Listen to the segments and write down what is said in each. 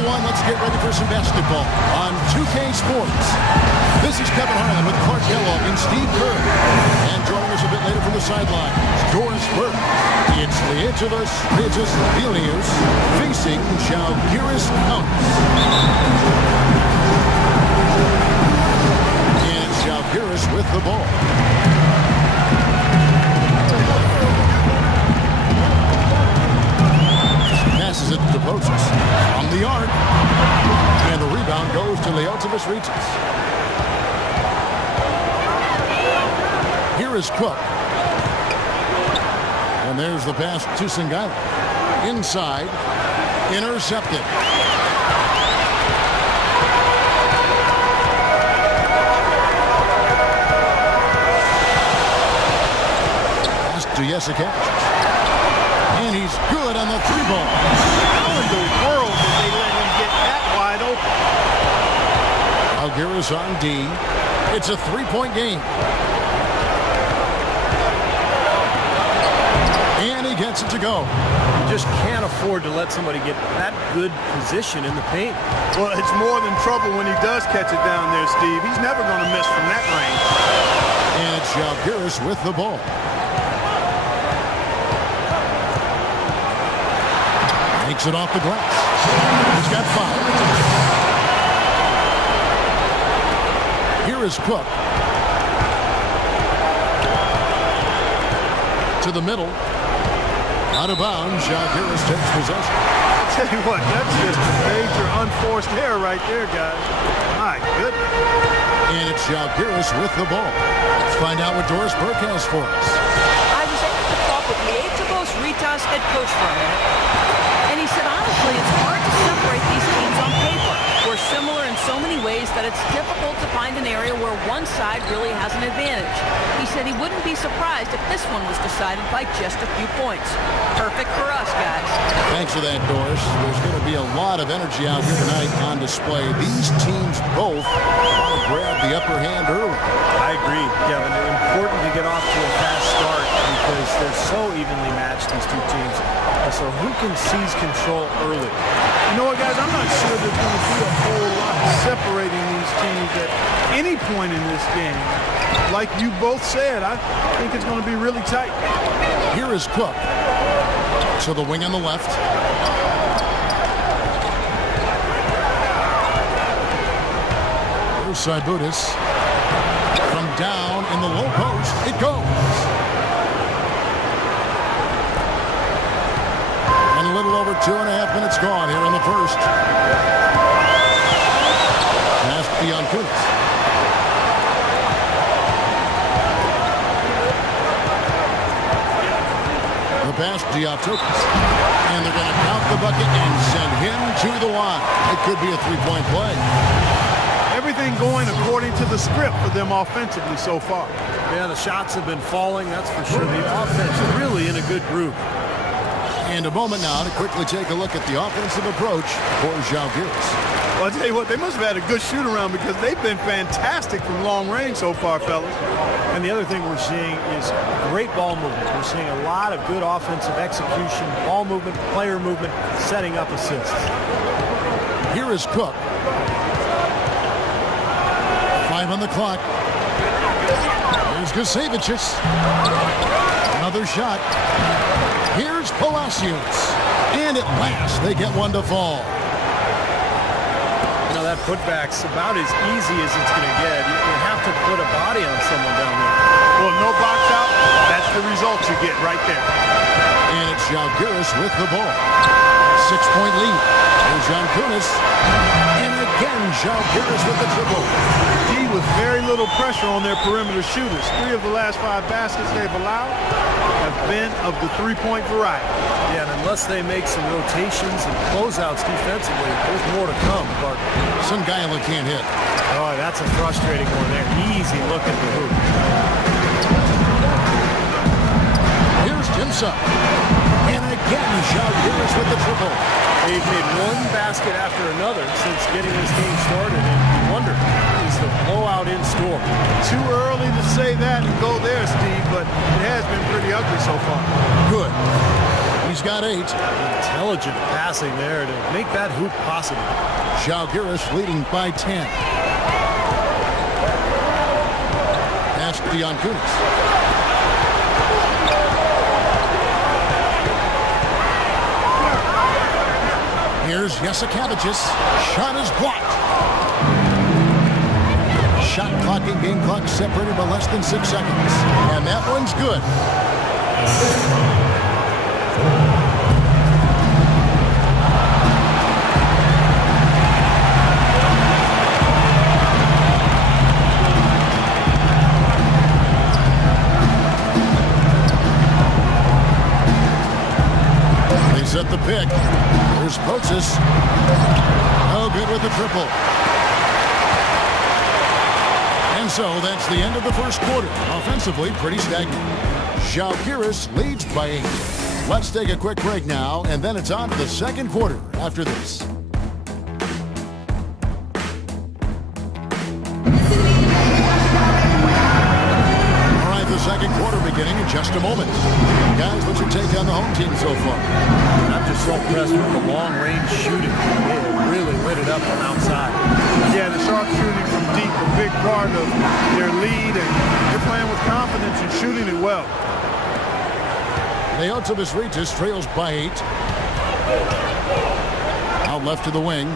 everyone. Let's get ready for some basketball on 2K Sports. This is Kevin Harlan with Clark Kellogg and Steve Kerr. And joining us a bit later from the sideline, Doris Burke. It's Lietuvos Rytas Vilniaus facing Žalgiris Kauno. And Žalgiris with the ball. Passes it to the posts on the arc, and the rebound goes to Lietuvos Rytas. Here is Cook, and there's the pass to Singaila. Inside, intercepted. Pass to Jessica. And he's good on the three ball. How in the world did they let him get that wide open? Žalgiris on D. It's a three-point game. And he gets it to go. You just can't afford to let somebody get that good position in the paint. Well, it's more than trouble when he does catch it down there, Steve. He's never going to miss from that range. And it's Žalgiris with the ball. Takes it off the glass. He's got 5. Here is Cook. To the middle. Out of bounds. Žalgiris takes possession. I'll tell you what, that's just a major unforced error right there, guys. My goodness. And it's Žalgiris with the ball. Let's find out what Doris Burke has for us. I was able to talk with Lietuvos Rytas head coach for a minute. And he said, honestly, it's hard to separate these teams on paper. We're similar in so many ways that it's difficult to find an area where one side really has an advantage. He said he wouldn't be surprised if this one was decided by just a few points. Perfect for us, guys. Thanks for that, Doris. There's going to be a lot of energy out here tonight on display. These teams both want to grab the upper hand early. I agree, Kevin. It's important to get off to a fast start because they're so evenly matched, these two teams. So who can seize control early? You know what, guys? I'm not sure there's going to be a whole lot separating these teams at any point in this game. Like you both said, I think it's going to be really tight. Here is Cook. To the wing on the left. Here's Saibutis. From down in the low post, it goes. And a little over 2.5 minutes gone here in the first. Pass beyond Kunis. The pass to Diatokis. And they're going to count the bucket and send him to the line. It could be a three-point play. Everything going according to the script for them offensively so far. Yeah, the shots have been falling, that's for sure. The offense really in a good group. And a moment now to quickly take a look at the offensive approach for Žalgiris. Well, I'll tell you what, they must have had a good shoot-around because they've been fantastic from long range so far, fellas. And the other thing we're seeing is great ball movement. We're seeing a lot of good offensive execution, ball movement, player movement, setting up assists. Here is Cook. 5 on the clock. Here's Gusevicius. Another shot. Here's Palacios. And at last, they get one to fall. You know, that putback's about as easy as it's going to get. You have to put a body on someone down there. Well, no box out. That's the result you get right there. And it's Žalgiris with the ball. 6-point lead. Here's John Kunis. And again, Žalgiris with the triple. D with very little pressure on their perimeter shooters. 3 of the last 5 baskets they've allowed have been of the three-point variety. Yeah, and unless they make some rotations and closeouts defensively, there's more to come. But Singaila can't hit. Oh, that's a frustrating one there. Easy look at the hoop. Here's Timsa. And again, Žalgiris with the triple. They've made one basket after another since getting this game started, and you wonder, is the blowout in store? Too early to say that and go there, Steve, but it has been pretty ugly so far. Good. He's got 8. Intelligent passing there to make that hoop possible. Žalgiris leading by 10. Pass to Kunis. Here's Jasikevičius. Shot is blocked. Shot clock and game clock separated by less than 6 seconds. And that one's good. They set the pick. Here's Pocis. Oh, good with the triple. And so that's the end of the first quarter. Offensively, pretty stagnant. Žalgiris leads by 8. Let's take a quick break now, and then it's on to the second quarter after this. All right, the second quarter beginning in just a moment. Guys, what's your take on the home team so far? I'm just so impressed with the long-range shooting. They really lit it up from outside. Yeah, the sharp shooting from deep, a big part of their lead, and they're playing with confidence and shooting it well. Lietuvos Rytas trails by 8. Out left to the wing.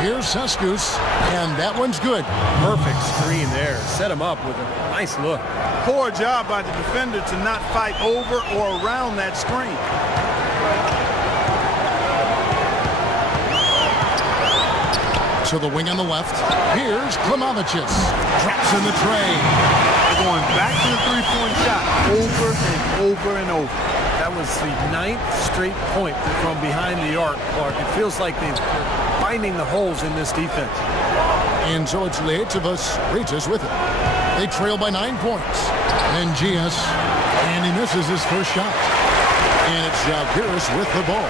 Here's Seskus, and that one's good. Perfect screen there. Set him up with a nice look. Poor job by the defender to not fight over or around that screen. To the wing on the left. Here's Klimovicius. Drops in the tray. They're going back to the three-point shot over and over and over. That was the 9th straight point from behind the arc, Clark. It feels like they're finding the holes in this defense. And so it's Lietuvos Rytas with it. They trail by 9 points. And GS, and he misses his first shot. And it's Žalgiris with the ball.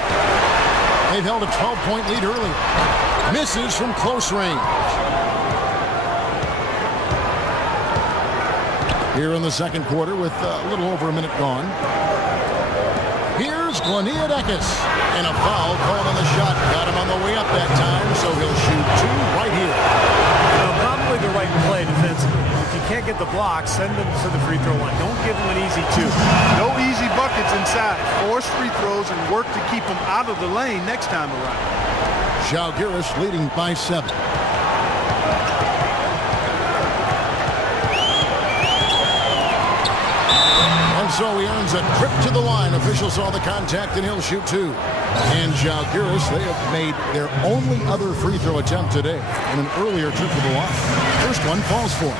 They've held a 12-point lead early. Misses from close range. Here in the second quarter with a little over a minute gone. Here's Gleniadekis. And a foul called on the shot. Got him on the way up that time, so he'll shoot 2 right here. Probably the right play defensively. If you can't get the block, send them to the free throw line. Don't give them an easy 2. No easy buckets inside. Force free throws and work to keep them out of the lane next time around. Žalgiris leading by 7. And so he earns a trip to the line. Officials saw the contact, and he'll shoot 2. And Žalgiris, they have made their only other free throw attempt today in an earlier trip to the line. First one falls for him.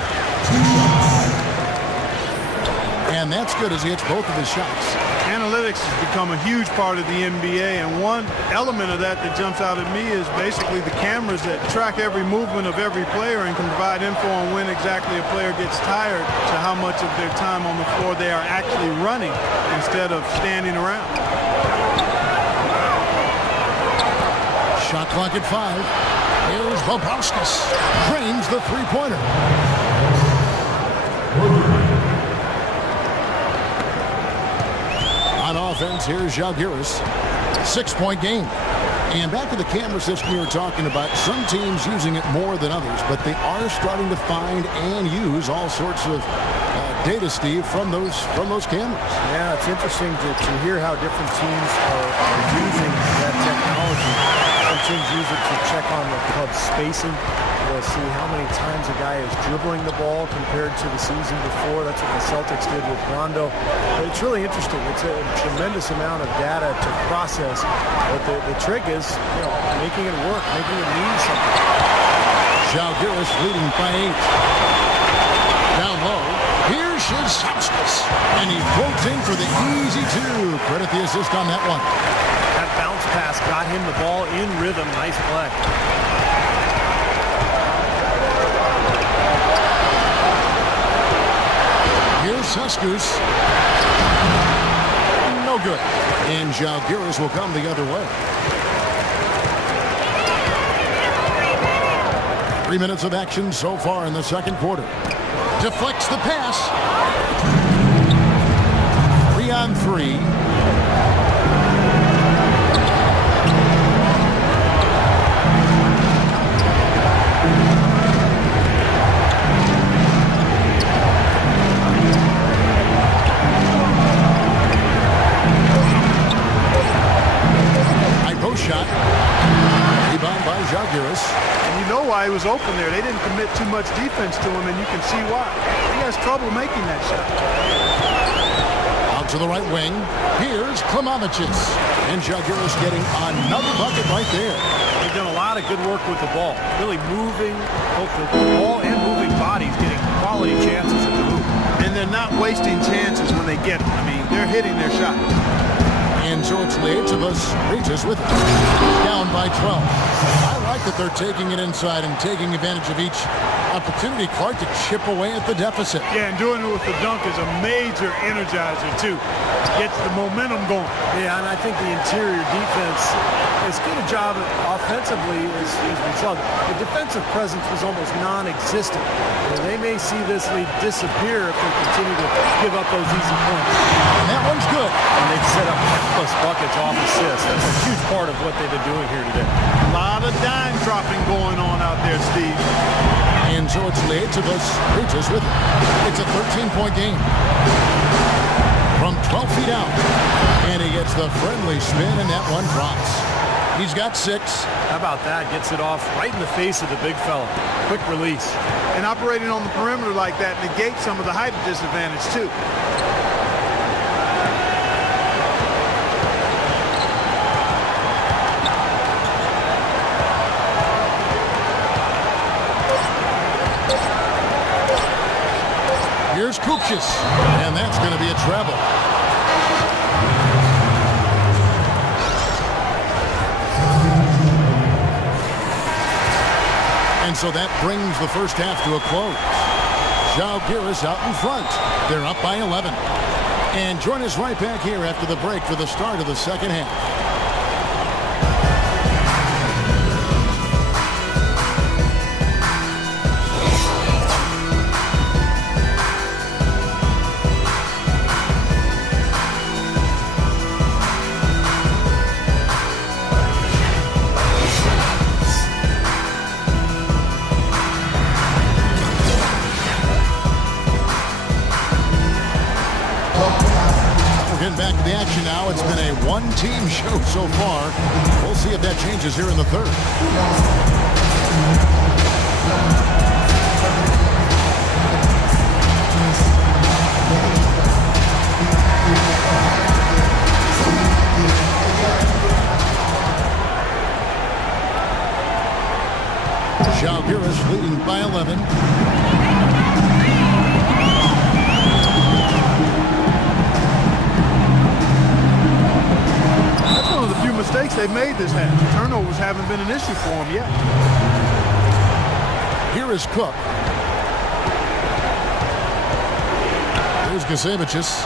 And that's good as he hits both of his shots. Analytics has become a huge part of the NBA, and one element of that jumps out at me is basically the cameras that track every movement of every player and can provide info on when exactly a player gets tired to how much of their time on the floor they are actually running instead of standing around. Shot clock at 5. Here's Bobrovskis. Drains the three-pointer. On offense, here's Žalgiris. 6-point game. And back to the camera system we were talking about, some teams using it more than others, but they are starting to find and use all sorts of data, Steve, from those cameras. Yeah, it's interesting to hear how different teams are using that technology. Some teams use it to check on the club spacing. They'll see how many times a guy is dribbling the ball compared to the season before. That's what the Celtics did with Rondo. But it's really interesting. It's a tremendous amount of data to process. But the trick is, making it work, making it mean something. Žalgiris leading by 8. Down low. Here's Šauskas. And he floats in for the easy 2. Credit the assist on that one. That bounce pass got him the ball in rhythm. Nice play. Here's Seskus. No good. And Žalgiris will come the other way. 3 minutes of action so far in the second quarter. Deflects the pass. 3-on-3. Shot. Rebound by Žalgiris. And you know why he was open there. They didn't commit too much defense to him, and you can see why. He has trouble making that shot. Out to the right wing. Here's Klimovic's. And Žalgiris getting another bucket right there. They've done a lot of good work with the ball. Really moving both the ball and moving bodies, getting quality chances at the hoop. And they're not wasting chances when they get them. I mean, they're hitting their shots. And so it's Lietuvos Rytas with it. Down by 12. I like that they're taking it inside and taking advantage of each opportunity, Clark, to chip away at the deficit. Yeah, and doing it with the dunk is a major energizer, too. Gets the momentum going. Yeah, and I think the interior defense, as good a job offensively as we saw. The defensive presence was almost non-existent. And they may see this lead disappear if they continue to give up those easy points. And that one's good. And they've set up countless buckets off assists. That's a huge part of what they've been doing here today. A lot of dime dropping going on out there, Steve. And so it's Lietuvos Rytas with it. It's a 13-point game. From 12 feet out. And he gets the friendly spin, and that one drops. He's got 6. How about that? Gets it off right in the face of the big fella. Quick release. And operating on the perimeter like that negates some of the height disadvantage, too. Here's Kupchis, and that's going to be a treble. And so that brings the first half to a close. Žalgiris out in front. They're up by 11. And join us right back here after the break for the start of the second half. Back to the action now. It's been a one-team show so far. We'll see if that changes here in the third. Žalgiris leading by 11. Mistakes they've made this half. Turnovers haven't been an issue for them yet. Here is Cook. Here's Gacevicius.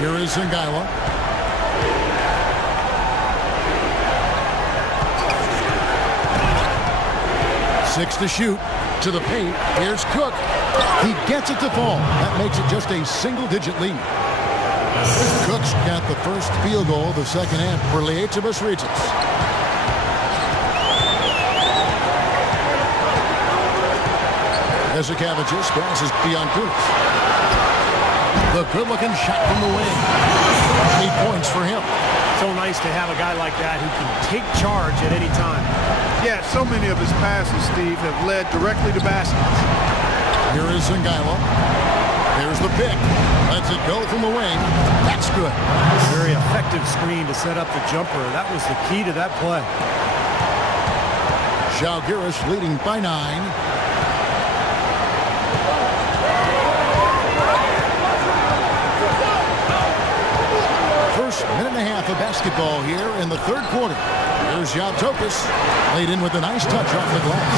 Here is Sangaila. Six to shoot. To the paint. Here's Cook. He gets it to fall. That makes it just a single-digit lead. Cook's got the first field goal of the second half for Lietuvos Rytas. Gacevicius passes beyond Kunis. The good-looking shot from the wing. 8 points for him. So nice to have a guy like that who can take charge at any time. Yeah, so many of his passes, Steve, have led directly to baskets. Here is Sangaila. There's the pick. Lets it go from the wing. That's good. Very effective screen to set up the jumper. That was the key to that play. Žalgiris leading by 9. First minute and a half of basketball here in the third quarter. Here's Jautokas, laid in with a nice touch off the glass.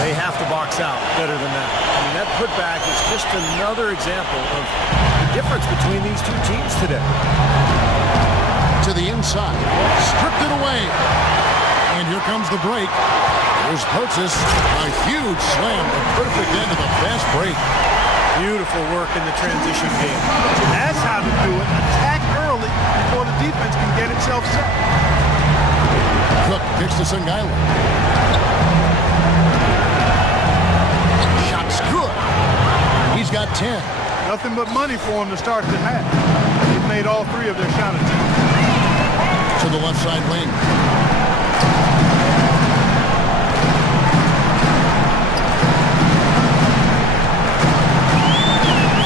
They have to box out better than that. I mean, that putback is just another example of the difference between these two teams today. To the inside, stripped it away. And here comes the break. Here's Potzis. A huge slam. A perfect end of a fast break. Beautiful work in the transition game. That's how to do it. Attack early before the defense can get itself set. Cook kicks to Sangaila. Shot's good. He's got 10. Nothing but money for him to start the half. They've made all 3 of their shot attempts. To the left side wing.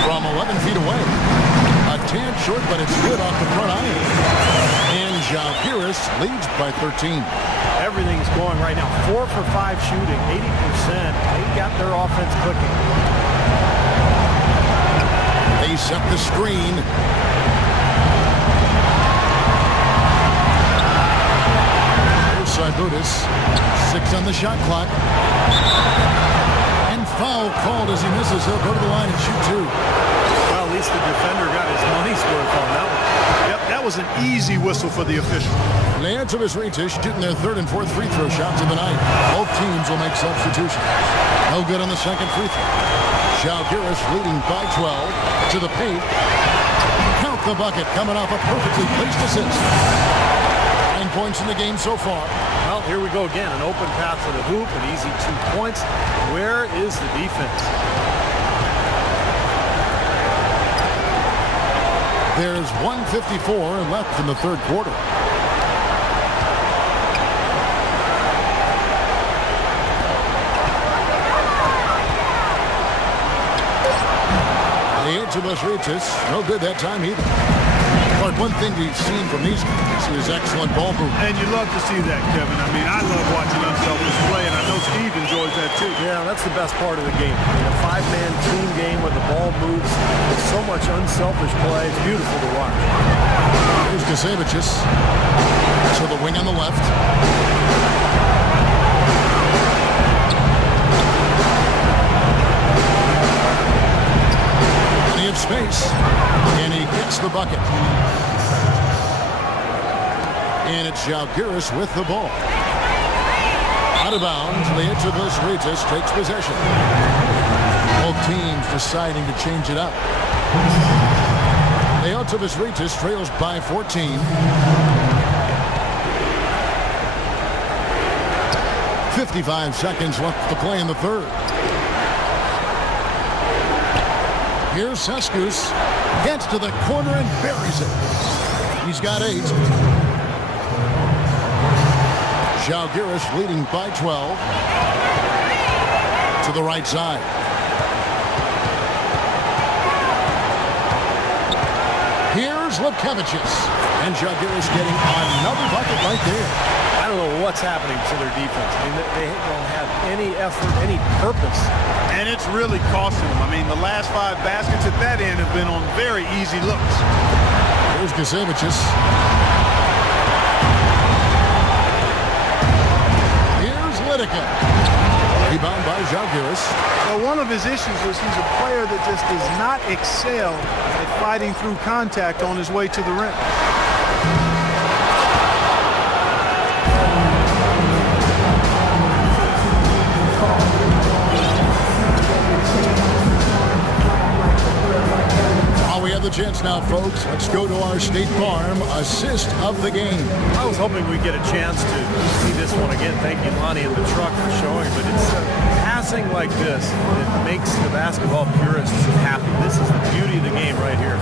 From 11 feet away. A tad short, but it's good off the front iron. And Žalgiris leads by 13. Everything's going right now. 4 for 5 shooting, 80%. They got their offense clicking. They set the screen. Budis, 6 on the shot clock. And foul called as he misses. He'll go to the line and shoot 2. Well, at least the defender got his money's worth on that one. Yep, that was an easy whistle for the official. Lietuvos Rytas shooting their 3rd and 4th free throw shots of the night. Both teams will make substitutions. No good on the 2nd free throw. Žalgiris leading by 12 to the paint. Count the bucket coming off a perfectly placed assist. 9 points in the game so far. Well, here we go again. An open path for the hoop, an easy 2 points. Where is the defense? There's 1:54 left in the 3rd quarter. Lietuvos Rytas, no good that time either. But one thing we've seen from these guys is excellent ball movement. And you love to see that, Kevin. I mean, I love watching unselfish play, and I know Steve enjoys that too. Yeah, that's the best part of the game. I mean, a 5-man team game where the ball moves with so much unselfish play. It's beautiful to watch. Here's Kasevicius. To the wing on the left. Plenty of space. And he gets the bucket. And it's Žalgiris with the ball. Out of bounds, Lietuvos Rytas takes possession. Both teams deciding to change it up. Lietuvos Rytas trails by 14. 55 seconds left to play in the 3rd. Here's Seskus. Gets to the corner and buries it. He's got 8. Žalgiris leading by 12. To the right side. Here's Lipkevicius. And Žalgiris getting another bucket right there. I don't know what's happening to their defense. I mean, they don't have any effort, any purpose. And it's really costing them. I mean, the last 5 baskets at that end have been on very easy looks. Here's Kasevicius. Here's Litica. Rebound by Žalgiris. Well, one of his issues is he's a player that just does not excel at fighting through contact on his way to the rim. The chance now, folks. Let's go to our State Farm assist of the game. I was hoping we'd get a chance to see this one again. Thank you, Lonnie, and the truck for showing. But it's passing like this that makes the basketball purists happy. This is the beauty of the game right here.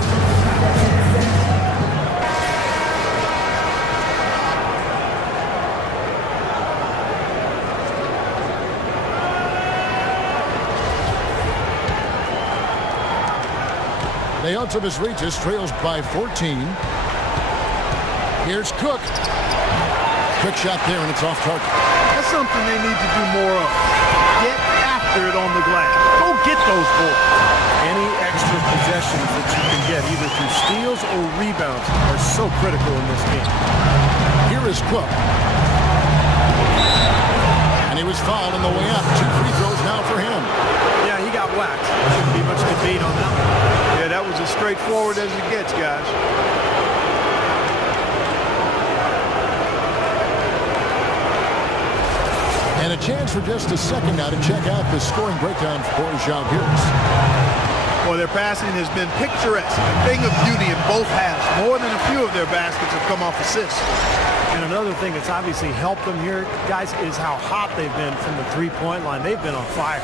Lietuvos Rytas trails by 14. Here's Cook. Quick shot there, and it's off target. That's something they need to do more of. Get after it on the glass. Go get those boards. Any extra possessions that you can get, either through steals or rebounds, are so critical in this game. Here is Cook. And he was fouled on the way up. 2 free throws now for him. Yeah, he got whacked. Shouldn't be much debate on that one. Yeah, that was as straightforward as it gets, guys. And a chance for just a second now to check out the scoring breakdown for Žalgiris. Well, their passing has been picturesque, a thing of beauty in both halves. More than a few of their baskets have come off assists. And another thing that's obviously helped them here, guys, is how hot they've been from the three-point line. They've been on fire.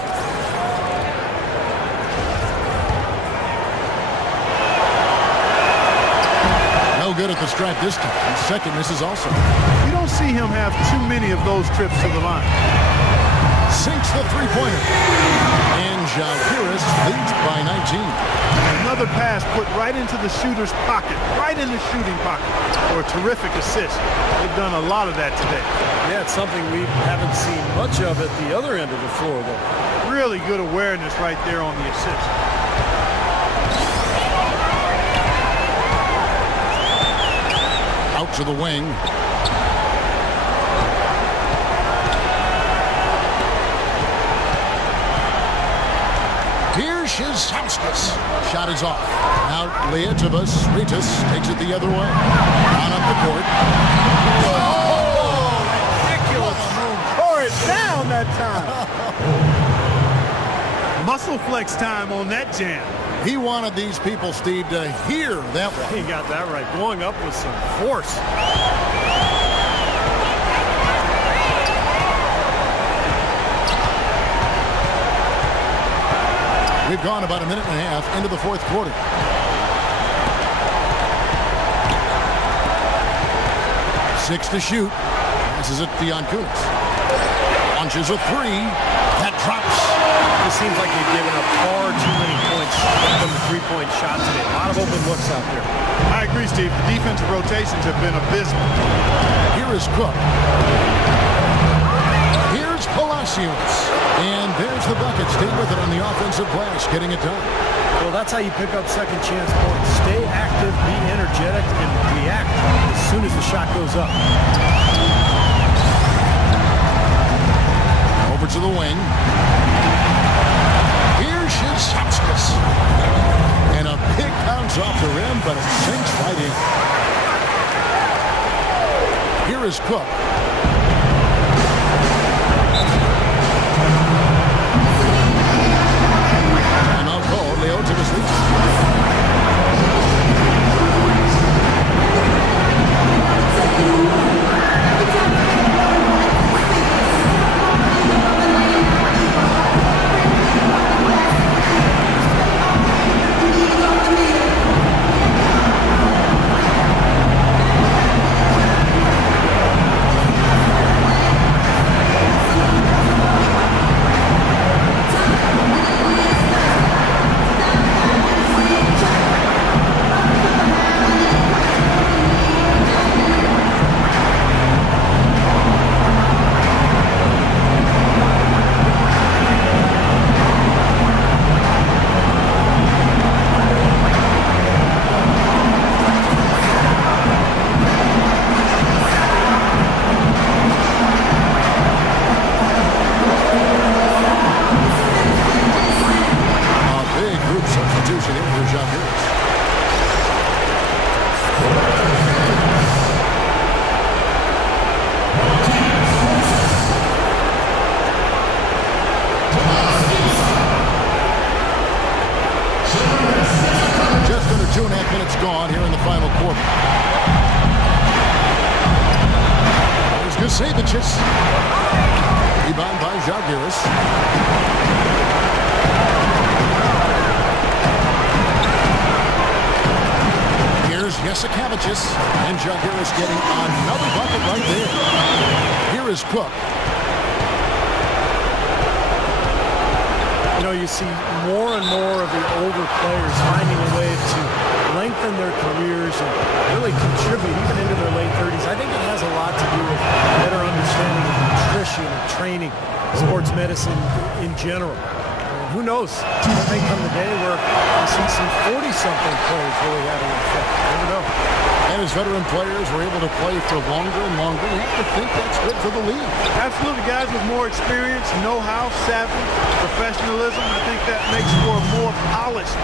No good at the stripe this time. His second misses also. You don't see him have too many of those trips to the line. Sinks the three-pointer. And Žalgiris leads by 19. Another pass put right into the shooter's pocket, right in the shooting pocket, for a terrific assist. They've done a lot of that today. Yeah, it's something we haven't seen much of at the other end of the floor, though. Really good awareness right there on the assist. Out to the wing. Here's Šiškauskas. Shot is off. Now Lietuvos Rytas takes it the other way. On up the court. Oh, ridiculous. Tore it down that time. Muscle flex time on that jam. He wanted these people, Steve, to hear that one. He got that right. Going up with some force. We've gone about a minute and a half into the fourth quarter. Six to shoot. Passes it beyond Kunis. Launches a three. That drops. It seems like they've given up far too many points from the three-point shot today. A lot of open looks out there. I agree, Steve. The defensive rotations have been abysmal. Here is Cook. Here's Palacios. And there's the bucket. Stay with it on the offensive glass, getting it done. Well, that's how you pick up second chance points. Stay active, be energetic, and react as soon as the shot goes up. Over to the wing. Here's Šiškauskas. And a big bounce off the rim, but it sinks right in. Here is Cook. Timeout called. Lietuvos Rytas. Rebound by Žalgiris. Here's Šiškauskas, and Žalgiris getting another bucket right there. Here is Cook. You know, you see more and more of the older players finding a way to lengthen their careers and really contribute even into their late 30s. I think it has a lot to do with better understanding of nutrition and training, sports medicine in general. And who knows? It may come the day where we see some 40-something players really having an effect. You never know. And as veteran players were able to play for longer and longer, you have to think that's good for the league. Absolutely. Guys with more experience, know-how, savvy, professionalism, I think that makes for a more polished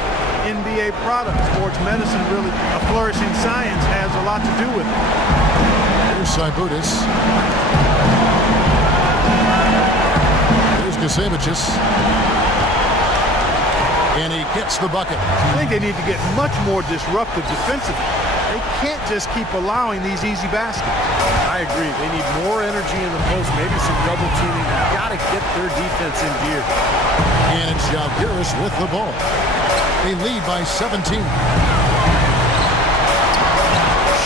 NBA product. Sports medicine, really, a flourishing science, has a lot to do with it. Here's Saibutis. Gisevichus. And he gets the bucket. I think they need to get much more disruptive defensively. They can't just keep allowing these easy baskets. I agree. They need more energy in the post, maybe some double teaming. You've got to get their defense in gear. And it's Žalgiris with the ball. They lead by 17.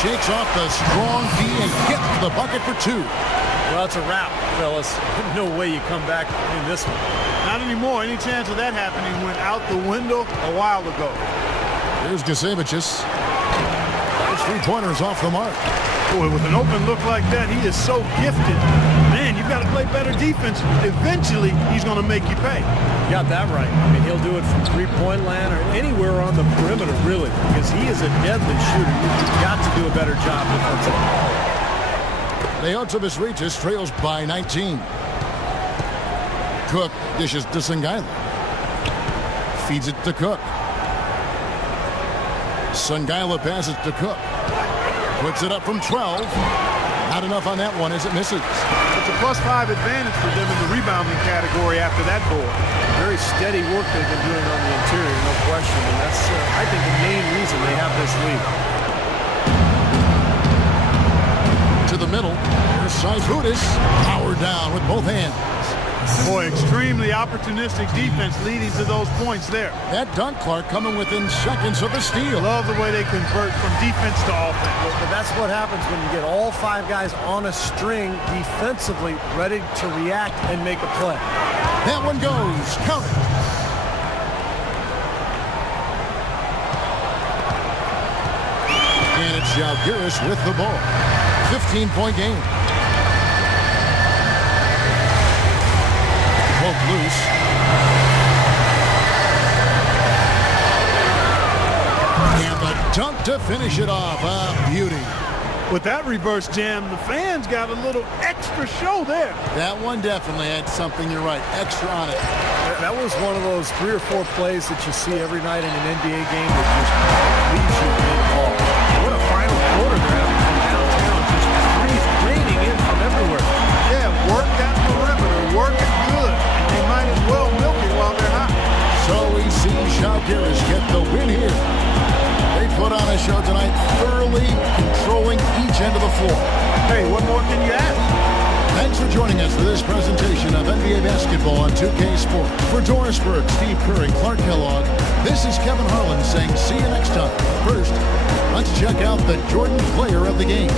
Shakes off the strong D and gets the bucket for 2. Well, that's a wrap, fellas. No way you come back in this one. Not anymore. Any chance of that happening went out the window a while ago. Here's Gisevichus. His three-pointers off the mark. Boy, with an open look like that, he is so gifted. Man, you've got to play better defense. Eventually, he's going to make you pay. You got that right. I mean, he'll do it from three-point land or anywhere on the perimeter, really, because he is a deadly shooter. You've got to do a better job defensively. Lietuvos Rytas trails by 19. Cook dishes to Songaila. Feeds it to Cook. Songaila passes to Cook. Puts it up from 12. Not enough on that one as it misses. It's a +5 advantage for them in the rebounding category after that board. Very steady work they've been doing on the interior, no question. And that's, I think, the main reason they have this lead. To the middle. Here's Saifutis. Powered down with both hands. Boy, extremely opportunistic defense leading to those points there. That dunk, Clark, coming within seconds of the steal. Love the way they convert from defense to offense. But that's what happens when you get all 5 guys on a string defensively ready to react and make a play. That one goes. Count it. And it's Žalgiris with the ball. 15-point game. Poked loose. And the dunk to finish it off. A beauty. With that reverse jam, the fans got a little extra show there. That one definitely had something, you're right, extra on it. That was one of those 3 or 4 plays that you see every night in an NBA game that just leaves you in awe. What a final quarter they're having from downtown. Just threes raining in from everywhere. Yeah, work that perimeter, work it good. They might as well milk it while they're hot. So we see Žalgiris get the win here. They put on a show tonight, thoroughly controlling each end of the floor. Hey, what more can you ask? Thanks for joining us for this presentation of NBA basketball on 2K Sports. For Doris Burke, Steve Kerr, and Clark Kellogg, this is Kevin Harlan saying see you next time. First, let's check out the Jordan player of the game.